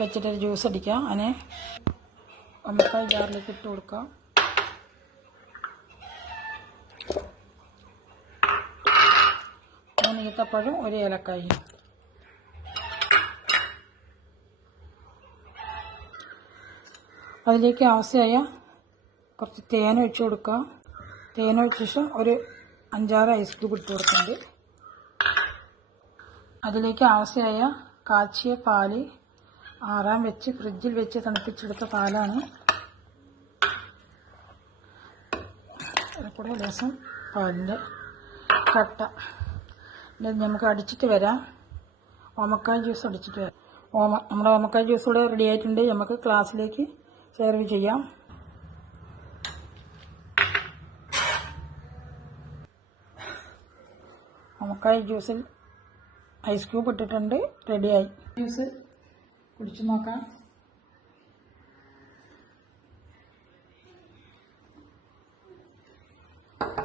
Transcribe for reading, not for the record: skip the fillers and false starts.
വെച്ചിട്ടൊരു ജ്യൂസ് അടിക്കാം. അതിനെ ഓമക്കായ ജാറിലേക്ക് ഇട്ട് കൊടുക്കാം. ഈത്തപ്പഴം, ഒരു ഏലക്കായി. അതിലേക്ക് ആവശ്യമായ കുറച്ച് തേൻ ഒഴിച്ച് കൊടുക്കുക. തേൻ ഒഴിച്ച ശേഷം ഒരു 5-6 ഐസ് ക്യൂബ് ഇട്ട് കൊടുക്കുന്നുണ്ട്. അതിലേക്ക് ആവശ്യമായ കാച്ചിയ പാല് ആറാൻ വെച്ച് ഫ്രിഡ്ജിൽ വെച്ച് തണുപ്പിച്ചെടുത്ത പാലാണ്. കൂടെ ലേശം പാലിൻ്റെ കട്ട. നമുക്ക് അടിച്ചിട്ട് വരാം. ഓമക്കായ ജ്യൂസ് അടിച്ചിട്ട് വരാം. നമ്മുടെ ഓമക്കായ ജ്യൂസ് ഇവിടെ റെഡി ആയിട്ടുണ്ട്. നമുക്ക് ക്ലാസ്സിലേക്ക് സെർവ് ചെയ്യാം. ഓമക്കായ ജ്യൂസിൽ ഐസ് ക്യൂബ് ഇട്ടിട്ടുണ്ട്. റെഡിയായി. ജ്യൂസ് കുടിച്ചു നോക്കാം.